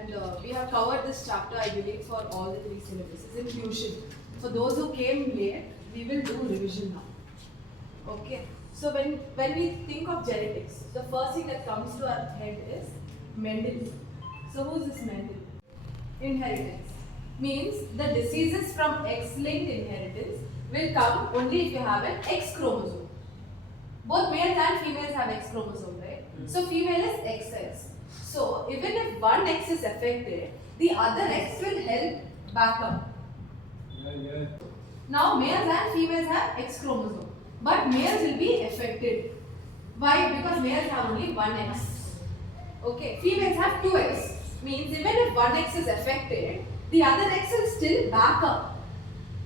and we have covered this chapter, I believe, for all the 3 syllabuses in fusion. For those who came late, we will do revision now. Okay. So when we think of genetics, the first thing that comes to our head is Mendel. So who is this Mendel? Inheritance. Means the diseases from X-linked inheritance will come only if you have an X chromosome. Both males and females have X chromosome, right? So female is XX. So even if one X is affected, the other X will help back up. Now males and females have X chromosome, but males will be affected. Why? Because males have only one X. Okay, females have 2X. Means even if one X is affected, the other X will still back up.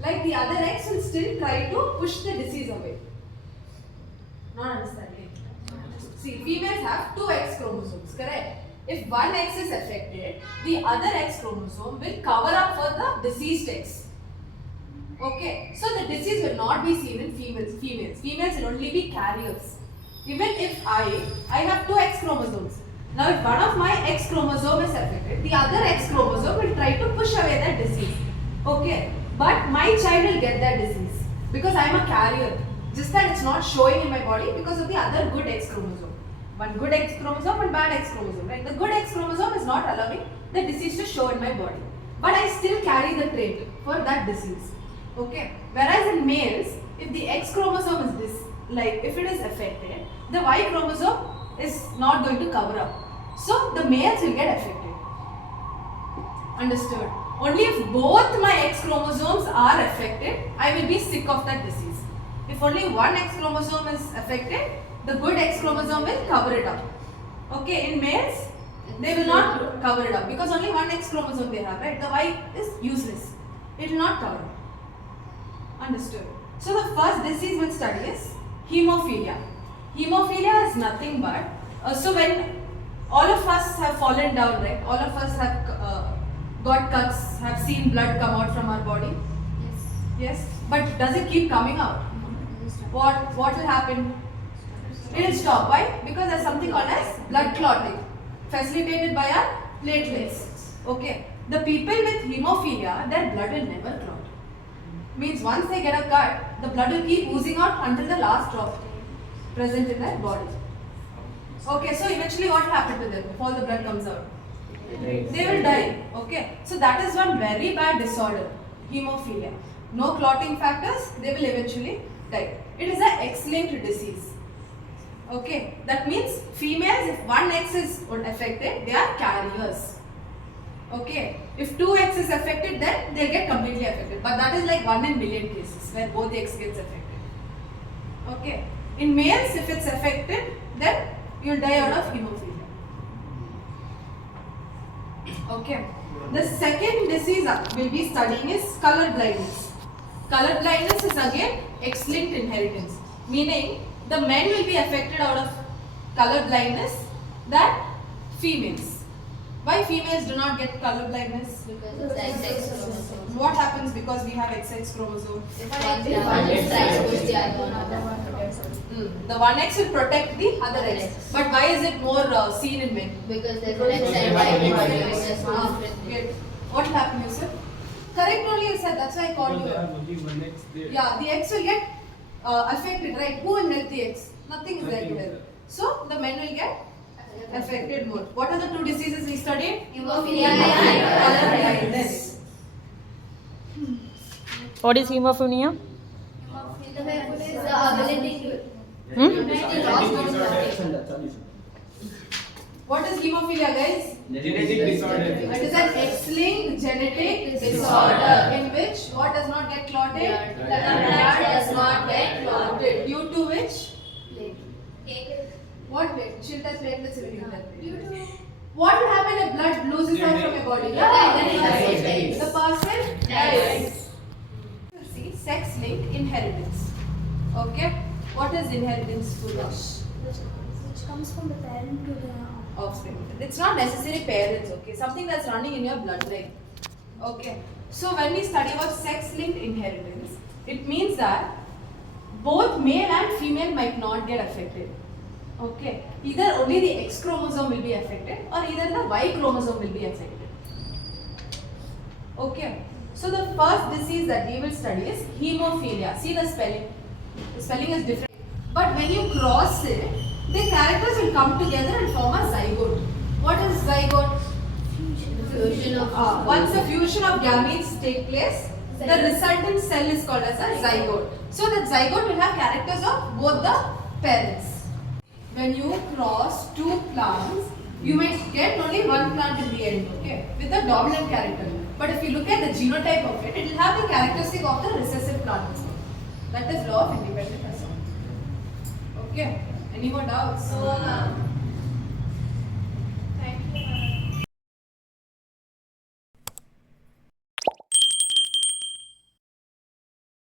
Like the other X will still try to push the disease away. Not understanding. See, females have 2 X chromosomes, correct? If one X is affected, the other X chromosome will cover up for the deceased X. Okay, so the disease will not be seen in females. Females will only be carriers. Even if I have 2 X chromosomes. Now if one of my X chromosome is affected, the other X chromosome will try to push away that disease. Okay, but my child will get that disease because I am a carrier. Just that it's not showing in my body because of the other good X chromosome. One good X chromosome and bad X chromosome. Right? The good X chromosome is not allowing the disease to show in my body. But I still carry the trait for that disease. Okay. Whereas in males, if the X chromosome is this, like if it is affected, the Y chromosome is not going to cover up. So the males will get affected. Understood? Only if both my X chromosomes are affected, I will be sick of that disease. If only one X chromosome is affected, the good X chromosome will cover it up. Okay, in males, they will not cover it up because only one X chromosome they have, right? The Y is useless. It will not cover it. Understood? So the first disease we'll study is hemophilia. Hemophilia is nothing but, so when all of us have fallen down, right? All of us have got cuts, have seen blood come out from our body. Yes. Yes? But does it keep coming out? What will happen? It will stop. Why? Because there's something called as blood clotting, facilitated by our platelets. Okay. The people with hemophilia, their blood will never clot. Means once they get a cut, the blood will keep oozing out until the last drop present in their body. Okay, so eventually what will happen to them if all the blood comes out? They will die. Okay, so that is one very bad disorder, hemophilia. No clotting factors, they will eventually die. It is an X-linked disease. Okay, that means females, if one X is affected, they are carriers. Okay, if 2X is affected, then they get completely affected. But that is like 1 in million cases where both the X gets affected. Okay, in males, if it's affected, then you will die out of hemophilia. Okay, the second disease we'll be studying is color blindness. Color blindness is again X-linked inheritance, meaning the men will be affected out of color blindness than females. Why females do not get color blindness? Because of the XX chromosome. What happens because we have XX chromosome? If one is tries to push the other one. The one X will protect the other X. But why is it more seen in men? Because there's an X and Y difference. What will happen, Yusuf? Correct only you said, that's why I called you. Yeah, the X will get affected, right? Who will help the X? Nothing is there to help. So the men will get affected more. What are the 2 diseases we studied? Hemophilia and color blindness. What is hemophilia? Hemophilia is the ability to What is hemophilia, guys? Genetic disorder. It is an X-linked genetic disorder in which what does not get clotted? Blood does not get clotted. Due to which? platelet. What plate? She'll tell platelets if you tell. What will happen if blood loses out from your body? The person dies. See, sex-linked inheritance. Okay. What is inheritance, Pooja? Which comes from the parent to the Offspring. It's not necessarily parents, okay? Something that's running in your bloodline. Okay. So when we study about sex-linked inheritance, it means that both male and female might not get affected. Okay. Either only the X chromosome will be affected or either the Y chromosome will be affected. Okay. So the first disease that we will study is hemophilia. See the spelling. The spelling is different. But when you cross it, the characters will come together and form a zygote. What is zygote? Fusion of Once a fusion of gametes take place, the resultant cell is called as a zygote. So that zygote will have characters of both the parents. When you cross two plants, you might get only one plant in the end, okay, with a dominant character. But if you look at the genotype of it, it will have the characteristic of the recessive plant. That is law of independent assortment. Okay. Any more doubts? So,